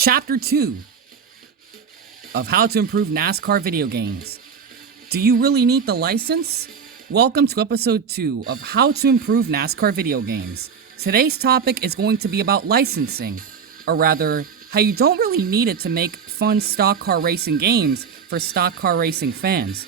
Chapter 2 of How to Improve NASCAR Video Games. Do you really need the license? Welcome to Episode 2 of How to Improve NASCAR Video Games. Today's topic is going to be about licensing, or rather, how you don't really need it to make fun stock car racing games for stock car racing fans.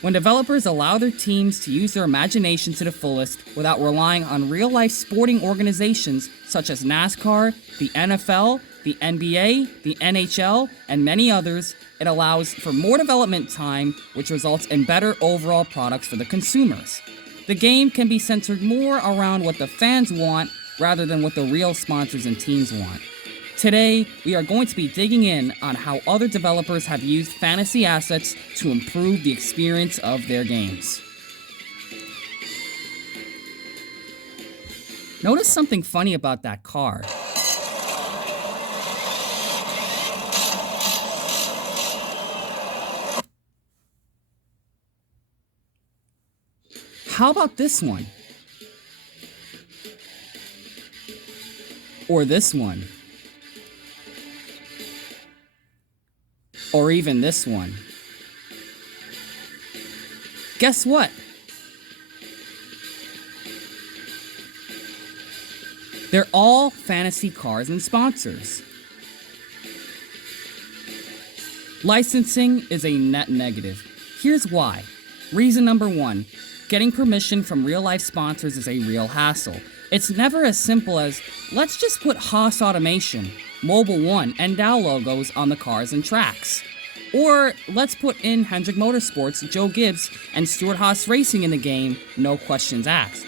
When developers allow their teams to use their imagination to the fullest without relying on real-life sporting organizations such as NASCAR, the NFL, the NBA, the NHL, and many others, it allows for more development time, which results in better overall products for the consumers. The game can be centered more around what the fans want rather than what the real sponsors and teams want. Today, we are going to be digging in on how other developers have used fantasy assets to improve the experience of their games. Notice something funny about that car. How about this one? Or this one? Or even this one? Guess what? They're all fantasy cars and sponsors. Licensing is a net negative. Here's why. Reason number 1. Getting permission from real-life sponsors is a real hassle. It's never as simple as, let's just put Haas Automation, Mobile One, and Dow logos on the cars and tracks. Or, let's put in Hendrick Motorsports, Joe Gibbs, and Stuart Haas Racing in the game, no questions asked.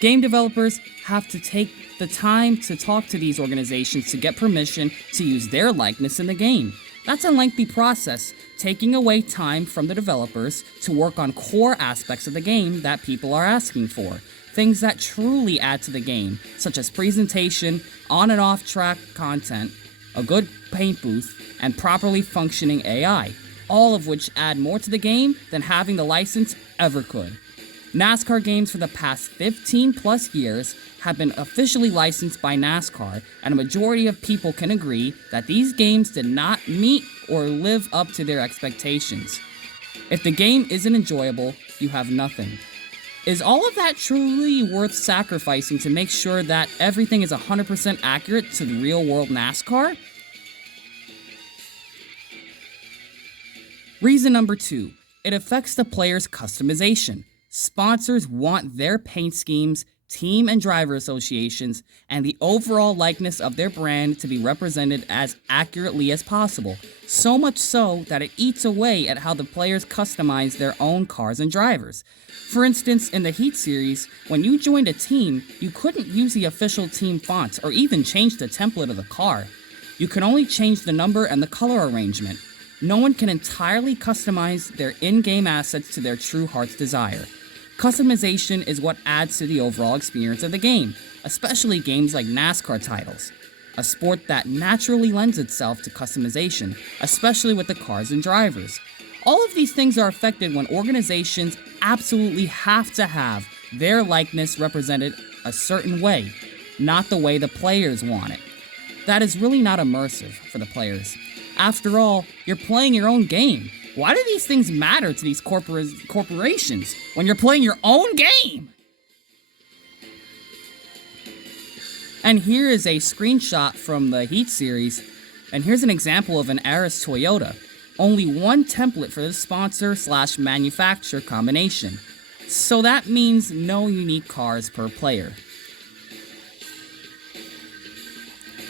Game developers have to take the time to talk to these organizations to get permission to use their likeness in the game. That's a lengthy process, taking away time from the developers to work on core aspects of the game that people are asking for. Things that truly add to the game, such as presentation, on and off track content, a good paint booth, and properly functioning AI, all of which add more to the game than having the license ever could. NASCAR games for the past 15 plus years have been officially licensed by NASCAR, and a majority of people can agree that these games did not meet or live up to their expectations. If the game isn't enjoyable, you have nothing. Is all of that truly worth sacrificing to make sure that everything is 100% accurate to the real world NASCAR? Reason number 2. It affects the player's customization. Sponsors want their paint schemes, team and driver associations, and the overall likeness of their brand to be represented as accurately as possible. So much so that it eats away at how the players customize their own cars and drivers. For instance, in the Heat series, when you joined a team, you couldn't use the official team font or even change the template of the car. You could only change the number and the color arrangement. No one can entirely customize their in-game assets to their true heart's desire. Customization is what adds to the overall experience of the game, especially games like NASCAR titles, a sport that naturally lends itself to customization, especially with the cars and drivers. All of these things are affected when organizations absolutely have to have their likeness represented a certain way, not the way the players want it. That is really not immersive for the players. After all, you're playing your own game. Why do these things matter to these corporations when you're playing your own game? And here is a screenshot from the Heat series, and here's an example of an Aris Toyota. Only one template for the sponsor/manufacturer combination. So that means no unique cars per player.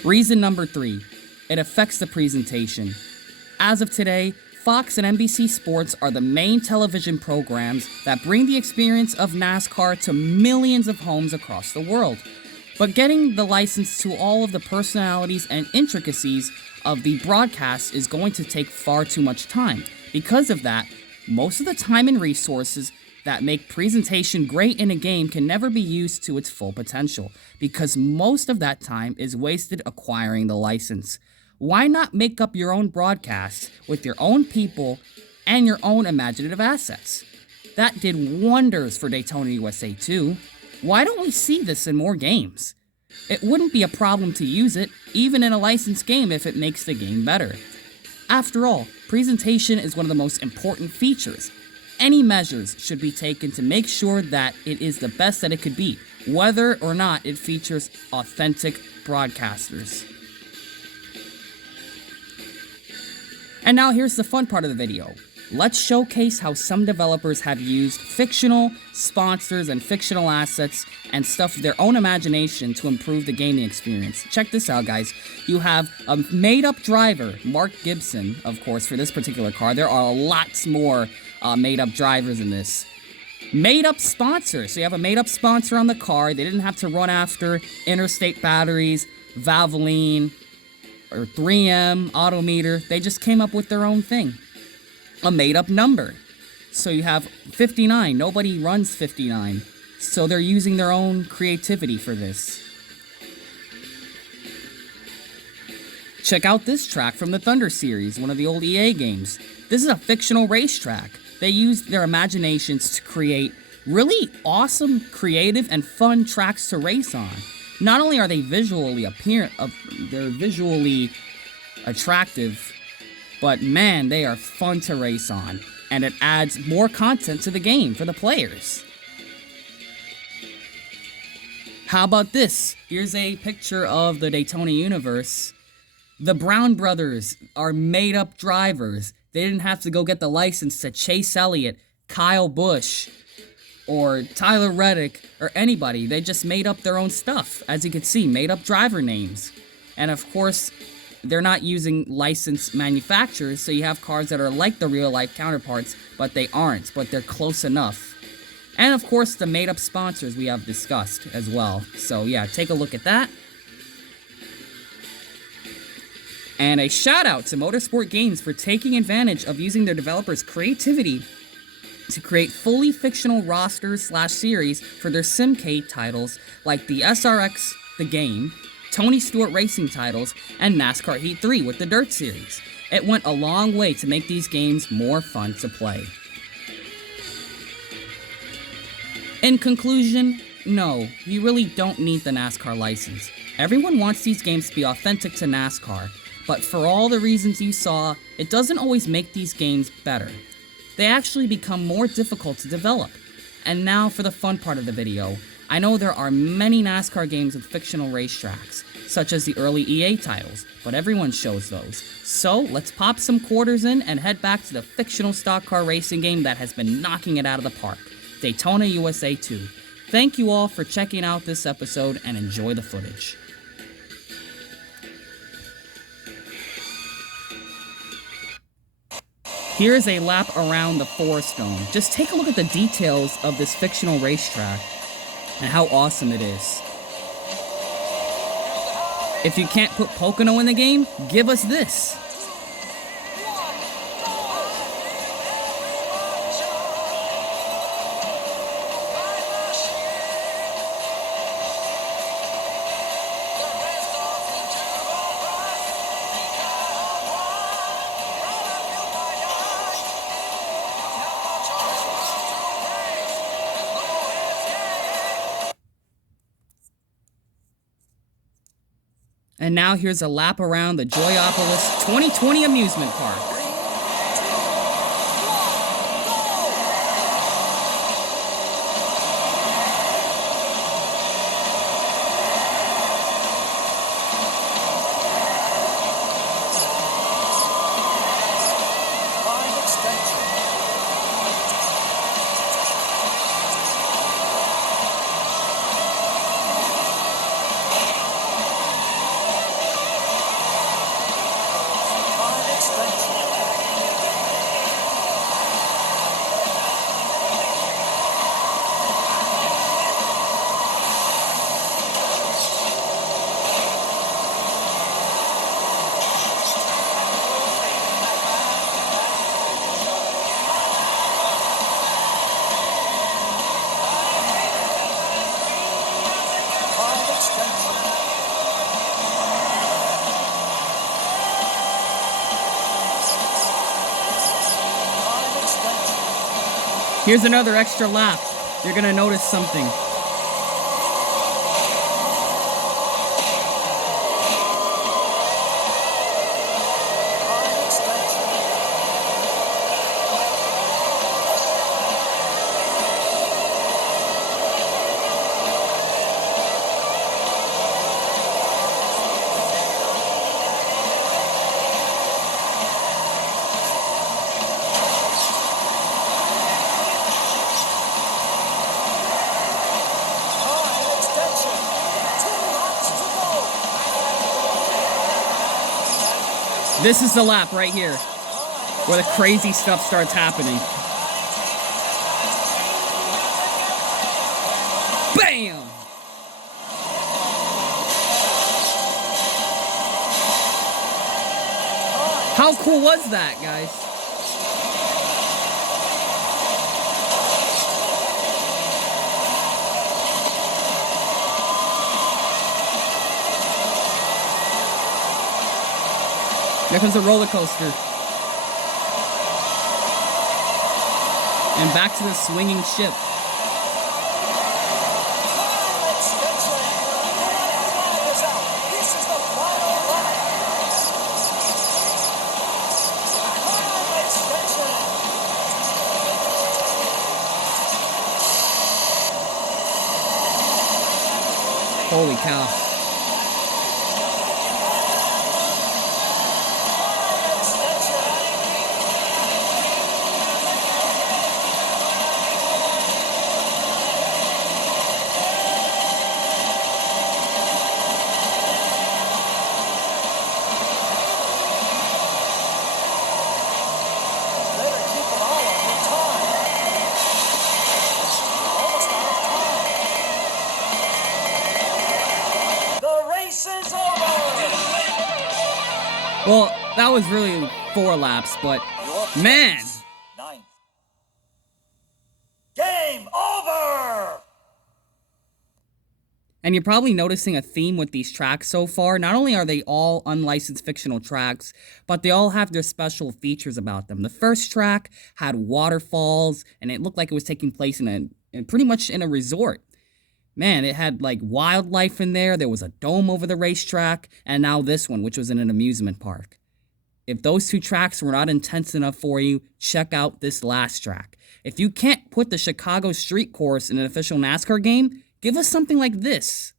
Reason number 3. It affects the presentation. As of today, Fox and NBC Sports are the main television programs that bring the experience of NASCAR to millions of homes across the world. But getting the license to all of the personalities and intricacies of the broadcast is going to take far too much time. Because of that, most of the time and resources that make presentation great in a game can never be used to its full potential, because most of that time is wasted acquiring the license. Why not make up your own broadcasts with your own people and your own imaginative assets? That did wonders for Daytona USA 2. Why don't we see this in more games? It wouldn't be a problem to use it, even in a licensed game, if it makes the game better. After all, presentation is one of the most important features. Any measures should be taken to make sure that it is the best that it could be, whether or not it features authentic broadcasters. And now here's the fun part of the video. Let's showcase how some developers have used fictional sponsors and fictional assets and stuff of their own imagination to improve the gaming experience. Check this out, guys. You have a made-up driver, Mark Gibson, of course, for this particular car. There are lots more made-up drivers in this. Made-up sponsor. So you have a made-up sponsor on the car. They didn't have to run after Interstate Batteries, Valvoline, or 3M, Autometer. They just came up with their own thing. A made-up number. So you have 59. Nobody runs 59. So they're using their own creativity for this. Check out this track from the Thunder series, one of the old EA games. This is a fictional racetrack. They used their imaginations to create really awesome, creative, and fun tracks to race on. Not only are they visually they're visually attractive, but man, they are fun to race on, and it adds more content to the game for the players. How about this? Here's a picture of the Daytona universe. The Brown brothers are made-up drivers. They didn't have to go get the license to Chase Elliott, Kyle Busch, or Tyler Reddick, or anybody. They just made up their own stuff. As you can see, made up driver names. And of course, they're not using licensed manufacturers, so you have cars that are like the real-life counterparts, but they aren't, but they're close enough. And of course, the made-up sponsors we have discussed as well. So yeah, take a look at that. And a shout out to Motorsport Games for taking advantage of using their developers' creativity to create fully fictional rosters/series for their Simcade titles like the SRX The Game, Tony Stewart Racing titles, and NASCAR Heat 3 with the Dirt series. It went a long way to make these games more fun to play. In conclusion, no, you really don't need the NASCAR license. Everyone wants these games to be authentic to NASCAR, but for all the reasons you saw, it doesn't always make these games better. They actually become more difficult to develop. And now for the fun part of the video. I know there are many NASCAR games with fictional racetracks, such as the early EA titles, but everyone shows those. So let's pop some quarters in and head back to the fictional stock car racing game that has been knocking it out of the park, Daytona USA 2. Thank you all for checking out this episode and enjoy the footage. Here's a lap around the Forest Dome. Just take a look at the details of this fictional racetrack and how awesome it is. If you can't put Pocono in the game, give us this. And now here's a lap around the Joyopolis 2020 amusement park. Here's another extra lap. You're gonna notice something. This is the lap right here where the crazy stuff starts happening. Bam! How cool was that, guys? There comes a roller coaster. And back to the swinging ship. Holy cow. Well, that was really 4 laps, but man. Ninth. Game over! And you're probably noticing a theme with these tracks so far. Not only are they all unlicensed fictional tracks, but they all have their special features about them. The first track had waterfalls, and it looked like it was taking place in pretty much in a resort. Man, it had like wildlife in there. There was a dome over the racetrack, and now this one, which was in an amusement park. If those 2 tracks were not intense enough for you, check out this last track. If you can't put the Chicago Street Course in an official NASCAR game, give us something like this.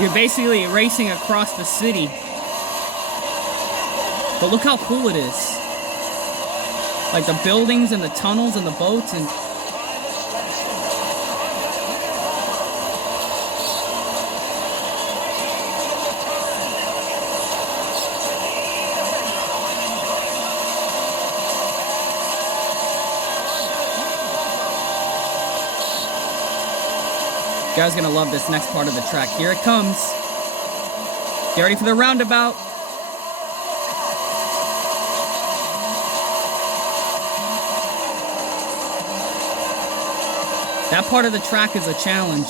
You're basically racing across the city. But look how cool it is. Like the buildings and the tunnels and the boats and... You guys are gonna love this next part of the track. Here it comes. Get ready for the roundabout. That part of the track is a challenge.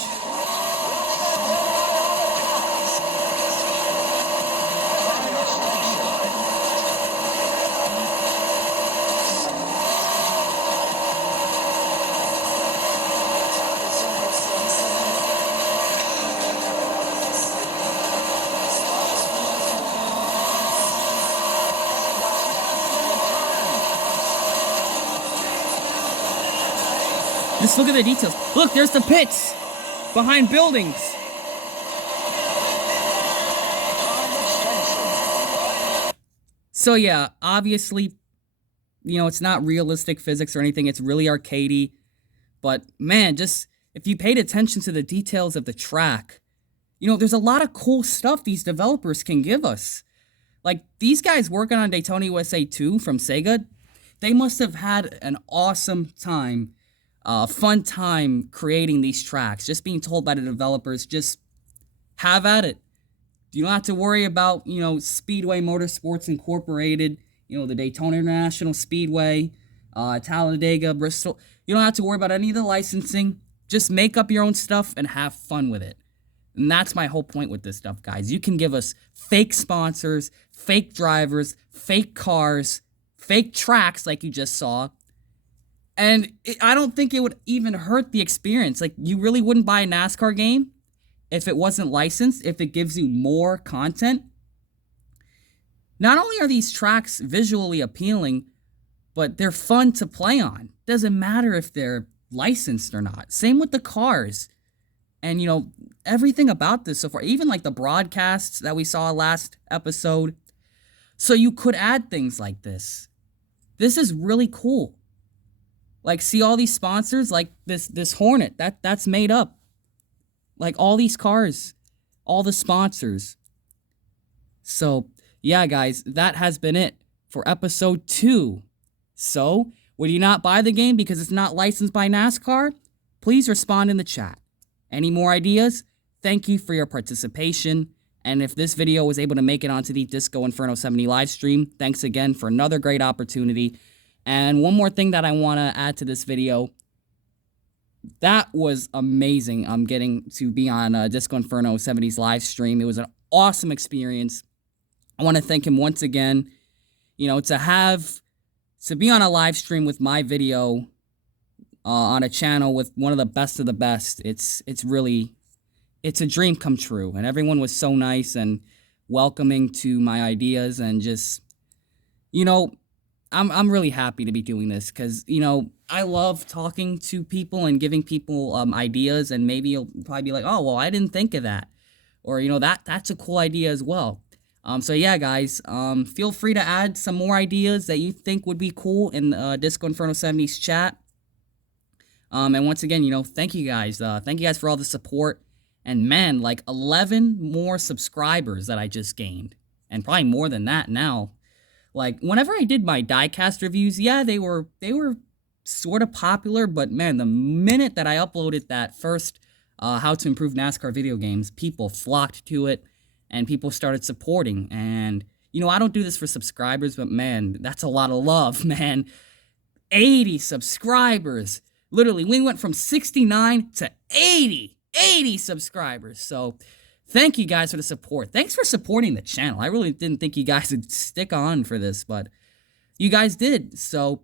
Just look at the details. Look, there's the pits behind buildings. So yeah, obviously, you know, it's not realistic physics or anything. It's really arcadey. But man, just if you paid attention to the details of the track, you know, there's a lot of cool stuff these developers can give us. Like these guys working on Daytona USA 2 from Sega, they must have had an awesome time. Fun time creating these tracks, just being told by the developers, just have at it. You don't have to worry about, you know, Speedway Motorsports Incorporated, you know, the Daytona International Speedway, Talladega, Bristol. You don't have to worry about any of the licensing. Just make up your own stuff and have fun with it. And that's my whole point with this stuff, guys. You can give us fake sponsors, fake drivers, fake cars, fake tracks like you just saw. And I don't think it would even hurt the experience. Like, you really wouldn't buy a NASCAR game if it wasn't licensed, if it gives you more content. Not only are these tracks visually appealing, but they're fun to play on. Doesn't matter if they're licensed or not. Same with the cars. And, everything about this so far, even like the broadcasts that we saw last episode. So you could add things like this. This is really cool. Like, see all these sponsors, like this Hornet, that's made up. Like, all these cars, all the sponsors. So, yeah, guys, that has been it for episode 2. So, would you not buy the game because it's not licensed by NASCAR? Please respond in the chat. Any more ideas? Thank you for your participation. And if this video was able to make it onto the Disco Inferno 70 live stream, thanks again for another great opportunity. And one more thing that I want to add to this video. That was amazing. I'm getting to be on Disco Inferno 70's live stream. It was an awesome experience. I want to thank him once again. To be on a live stream with my video on a channel with one of the best, it's a dream come true. And everyone was so nice and welcoming to my ideas, and just, I'm really happy to be doing this because, I love talking to people and giving people ideas, and maybe you'll probably be like, oh, well, I didn't think of that. Or, that's a cool idea as well. So yeah, guys, feel free to add some more ideas that you think would be cool in the Disco Inferno 70's chat. And once again, thank you guys. Thank you guys for all the support. And man, like 11 more subscribers that I just gained. And probably more than that now. Like, whenever I did my diecast reviews, yeah, they were sort of popular, but man, the minute that I uploaded that first How to Improve NASCAR video games, people flocked to it. And people started supporting. And, I don't do this for subscribers, but man, that's a lot of love, man. 80 subscribers. Literally, we went from 69 to 80 subscribers. So, thank you guys for the support. Thanks for supporting the channel. I really didn't think you guys would stick on for this, but you guys did. So,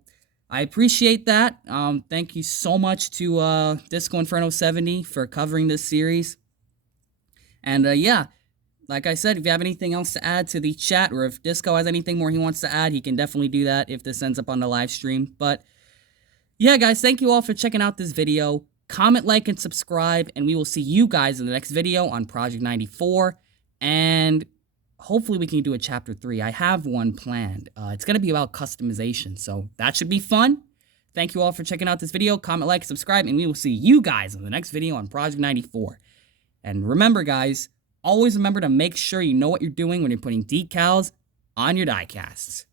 I appreciate that. Thank you so much to Disco Inferno 70 for covering this series. And, yeah. Like I said, if you have anything else to add to the chat, or if Disco has anything more he wants to add, he can definitely do that if this ends up on the live stream. But yeah, guys, thank you all for checking out this video. Comment, like, and subscribe, and we will see you guys in the next video on Project 94. And hopefully we can do a Chapter 3. I have one planned. It's going to be about customization, so that should be fun. Thank you all for checking out this video. Comment, like, subscribe, and we will see you guys in the next video on Project 94. And remember, guys, always remember to make sure you know what you're doing when you're putting decals on your diecasts.